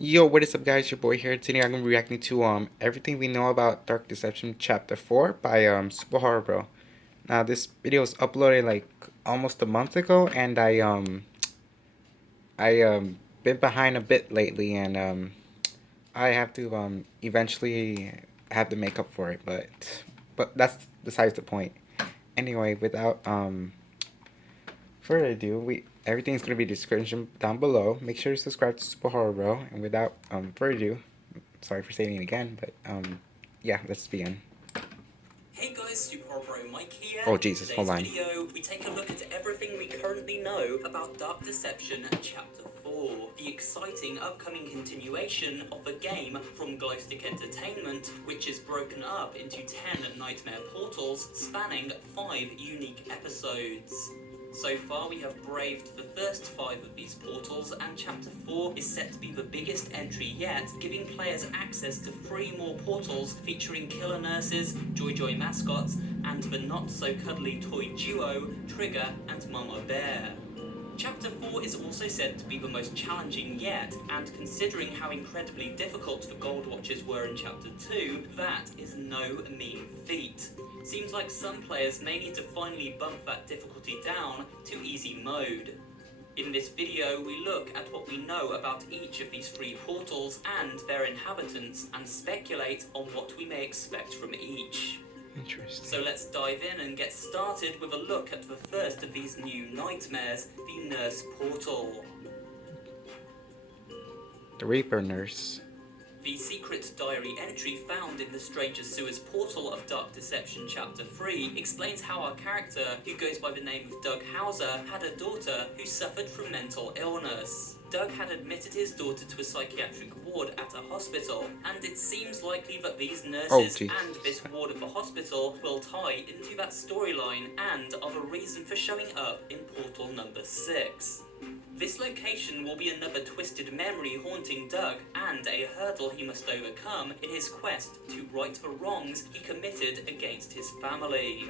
Yo, what is up, guys? Your boy here. Today I'm gonna be reacting to everything we know about Dark Deception Chapter 4 by Super Horror Bro. Now this video was uploaded like almost a month ago, and I been behind a bit lately, and I have to eventually have to make up for it, but that's besides the point. Anyway, without further ado, we everything's gonna be in the description down below. Make sure to subscribe to Super Horror Bro, and without further ado, sorry for saying it again, but yeah, let's begin. Hey guys, Super Bro Mike here. Oh Jesus, hold on. In today's video, we take a look at everything we currently know about Dark Deception Chapter 4, the exciting upcoming continuation of the game from Glowstick Entertainment, which is broken up into 10 nightmare portals spanning 5 unique episodes. So far, we have braved the first 5 of these portals, and Chapter 4 is set to be the biggest entry yet, giving players access to 3 more portals featuring killer nurses, Joy Joy mascots, and the not-so-cuddly toy duo, Trigger and Mama Bear. Chapter 4 is also said to be the most challenging yet, and considering how incredibly difficult the Gold Watchers were in Chapter 2, that is no mean feat. Seems like some players may need to finally bump that difficulty down to easy mode. In this video, we look at what we know about each of these 3 portals and their inhabitants, and speculate on what we may expect from each. Interesting. So let's dive in and get started with a look at the first of these new nightmares, the Nurse Portal. The Reaper Nurse. The secret diary entry found in the Stranger Sewers portal of Dark Deception Chapter 3 explains how our character, who goes by the name of Doug Hauser, had a daughter who suffered from mental illness. Doug had admitted his daughter to a psychiatric ward at a hospital, and it seems likely that these nurses and this ward of the hospital will tie into that storyline and are the reason for showing up in portal number 6. This location will be another twisted memory haunting Doug, and a hurdle he must overcome in his quest to right the wrongs he committed against his family.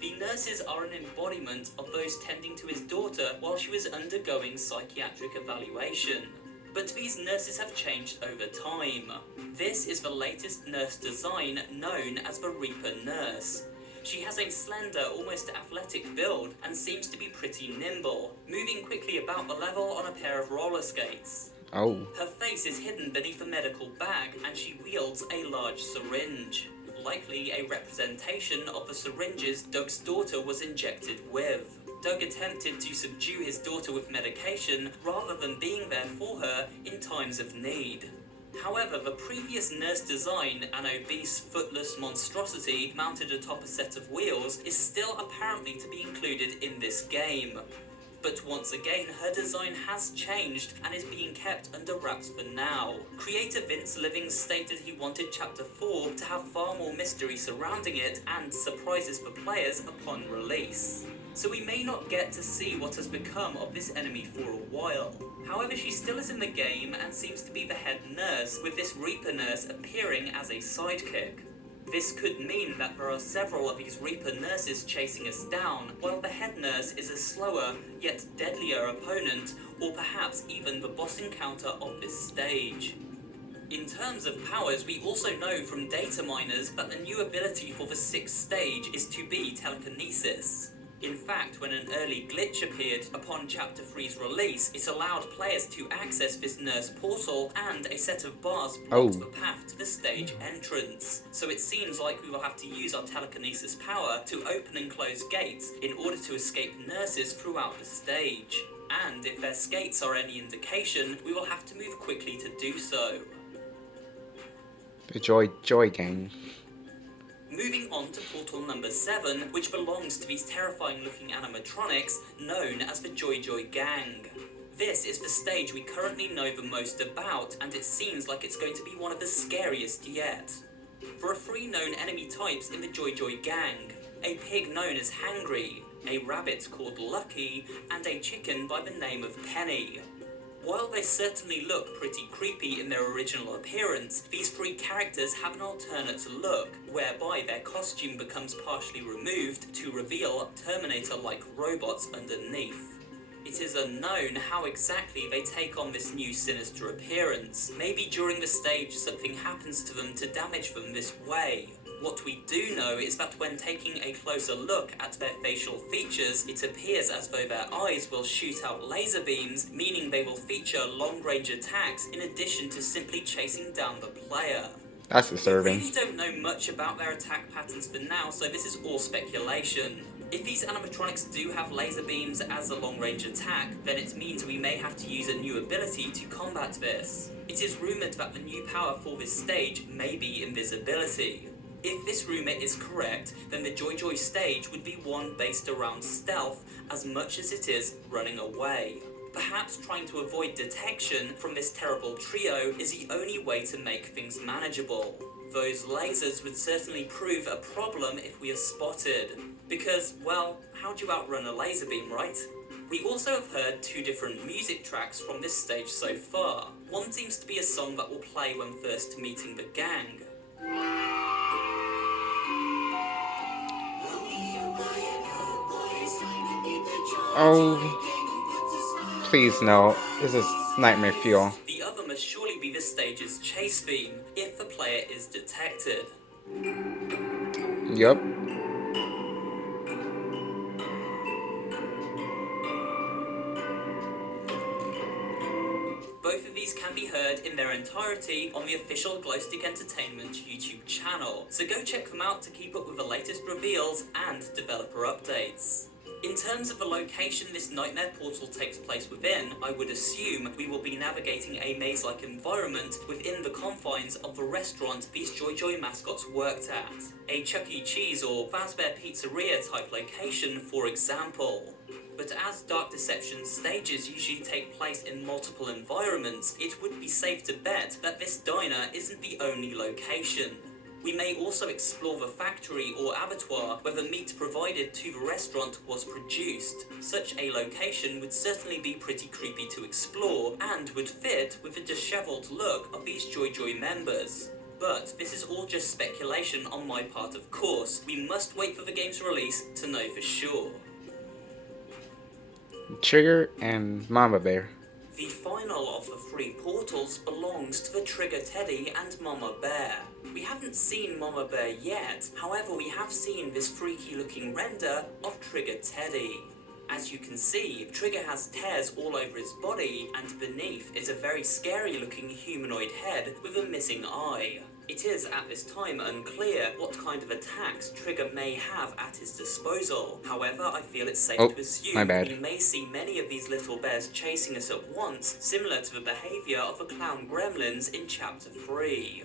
The nurses are an embodiment of those tending to his daughter while she was undergoing psychiatric evaluation. But these nurses have changed over time. This is the latest nurse design, known as the Reaper Nurse. She has a slender, almost athletic build and seems to be pretty nimble, moving quickly about the level on a pair of roller skates. Oh. Her face is hidden beneath a medical bag and she wields a large syringe, likely a representation of the syringes Doug's daughter was injected with. Doug attempted to subdue his daughter with medication rather than being there for her in times of need. However, the previous nurse design, an obese, footless monstrosity mounted atop a set of wheels, is still apparently to be included in this game. But once again, her design has changed and is being kept under wraps for now. Creator Vince Livings stated he wanted Chapter 4 to have far more mystery surrounding it and surprises for players upon release. So we may not get to see what has become of this enemy for a while. However, she still is in the game and seems to be the head nurse, with this Reaper Nurse appearing as a sidekick. This could mean that there are several of these Reaper Nurses chasing us down, while the head nurse is a slower, yet deadlier opponent, or perhaps even the boss encounter of this stage. In terms of powers, we also know from data miners that the new ability for the 6th stage is to be telekinesis. In fact, when an early glitch appeared upon Chapter 3's release, it allowed players to access this nurse portal, and a set of bars blocked the path to the stage entrance. So it seems like we will have to use our telekinesis power to open and close gates in order to escape nurses throughout the stage. And if their skates are any indication, we will have to move quickly to do so. The Joy Gang. Moving on to portal number 7, which belongs to these terrifying looking animatronics known as the Joy Joy Gang. This is the stage we currently know the most about, and it seems like it's going to be one of the scariest yet. There are 3 known enemy types in the Joy Joy Gang: a pig known as Hangry, a rabbit called Lucky, and a chicken by the name of Penny. While they certainly look pretty creepy in their original appearance, these 3 characters have an alternate look, whereby their costume becomes partially removed to reveal Terminator-like robots underneath. It is unknown how exactly they take on this new sinister appearance. Maybe during the stage something happens to them to damage them this way. What we do know is that when taking a closer look at their facial features, it appears as though their eyes will shoot out laser beams, meaning they will feature long-range attacks in addition to simply chasing down the player. That's We disturbing. really don't know much about their attack patterns for now, so this is all speculation. If these animatronics do have laser beams as a long-range attack, then it means we may have to use a new ability to combat this. It is rumoured that the new power for this stage may be invisibility. If this rumour is correct, then the Joy Joy stage would be one based around stealth as much as it is running away. Perhaps trying to avoid detection from this terrible trio is the only way to make things manageable. Those lasers would certainly prove a problem if we are spotted. Because, well, how do you outrun a laser beam, right? We also have heard 2 different music tracks from this stage so far. One seems to be a song that will play when first meeting the gang. Oh, please no. This is Nightmare Fuel. The other must surely be the stage's chase theme, if the player is detected. Yup. Both of these can be heard in their entirety on the official Glowstick Entertainment YouTube channel, so go check them out to keep up with the latest reveals and developer updates. In terms of the location this Nightmare Portal takes place within, I would assume we will be navigating a maze-like environment within the confines of the restaurant these Joy Joy mascots worked at. A Chuck E. Cheese or Fazbear Pizzeria type location, for example. But as Dark Deception stages usually take place in multiple environments, it would be safe to bet that this diner isn't the only location. We may also explore the factory or abattoir where the meat provided to the restaurant was produced. Such a location would certainly be pretty creepy to explore and would fit with the disheveled look of these Joy Joy members. But this is all just speculation on my part, of course. We must wait for the game's release to know for sure. Trigger and Mama Bear. The final of the 3 portals belongs to the Trigger Teddy and Mama Bear. We haven't seen Mama Bear yet, however we have seen this freaky looking render of Trigger Teddy. As you can see, Trigger has tears all over his body, and beneath is a very scary looking humanoid head with a missing eye. It is at this time unclear what kind of attacks Trigger may have at his disposal. However, I feel it's safe to assume we may see many of these little bears chasing us at once, similar to the behaviour of the clown gremlins in Chapter 3.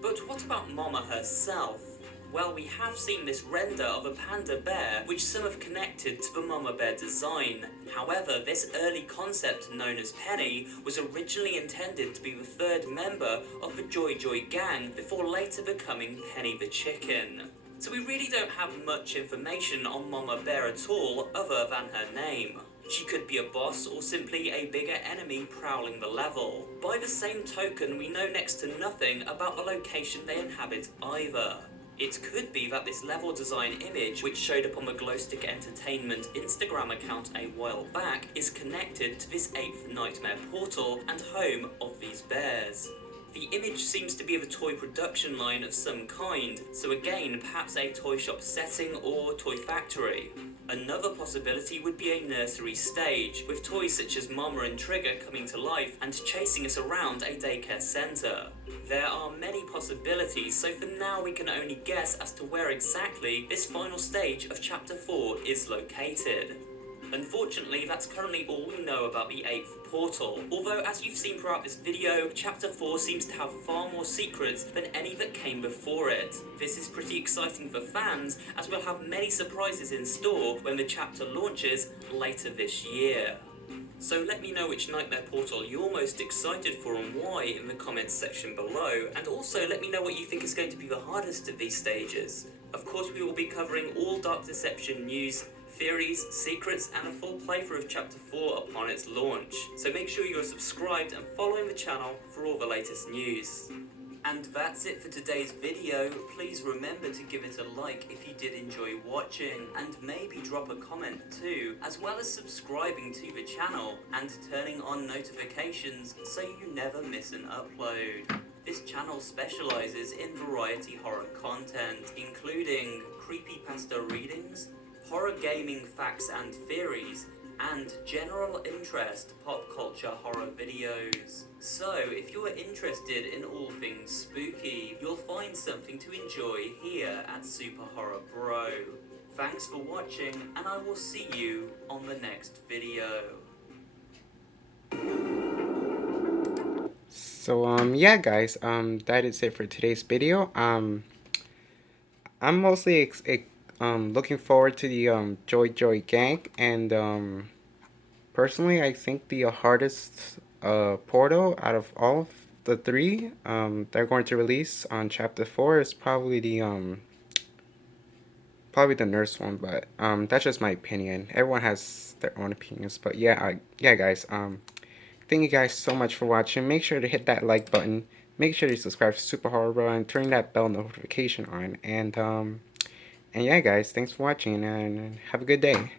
But what about Mama herself? Well, we have seen this render of a panda bear, which some have connected to the Mama Bear design. However, this early concept known as Penny was originally intended to be the 3rd member of the Joy Joy gang before later becoming Penny the Chicken. So we really don't have much information on Mama Bear at all other than her name. She could be a boss or simply a bigger enemy prowling the level. By the same token, we know next to nothing about the location they inhabit either. It could be that this level design image, which showed up on the Glowstick Entertainment Instagram account a while back, is connected to this 8th Nightmare Portal and home of these bears. The image seems to be of a toy production line of some kind, so again, perhaps a toy shop setting or toy factory. Another possibility would be a nursery stage, with toys such as Mama and Trigger coming to life and chasing us around a daycare centre. There are many possibilities, so for now we can only guess as to where exactly this final stage of Chapter 4 is located. Unfortunately, that's currently all we know about the 8th portal, although as you've seen throughout this video, Chapter 4 seems to have far more secrets than any that came before it. This is pretty exciting for fans, as we'll have many surprises in store when the chapter launches later this year. So let me know which Nightmare Portal you're most excited for and why in the comments section below, and also let me know what you think is going to be the hardest of these stages. Of course, we will be covering all Dark Deception news, theories, secrets, and a full playthrough of Chapter 4 upon its launch. So make sure you're subscribed and following the channel for all the latest news. And that's it for today's video. Please remember to give it a like if you did enjoy watching, and maybe drop a comment too, as well as subscribing to the channel and turning on notifications so you never miss an upload. This channel specializes in variety horror content, including creepypasta readings, horror gaming facts and theories, and general interest pop culture horror videos. So, if you're interested in all things spooky, you'll find something to enjoy here at Super Horror Bro. Thanks for watching, and I will see you on the next video. So yeah guys, that is it for today's video. I'm mostly looking forward to the Joy Joy Gang, and personally I think the hardest portal out of all of the three they're going to release on chapter 4 is probably the nurse one, but that's just my opinion. Everyone has their own opinions, but yeah guys, thank you guys so much for watching. Make sure to hit that like button. Make sure to subscribe to Super Horror Bro and turn that bell notification on. And yeah, guys, thanks for watching and have a good day.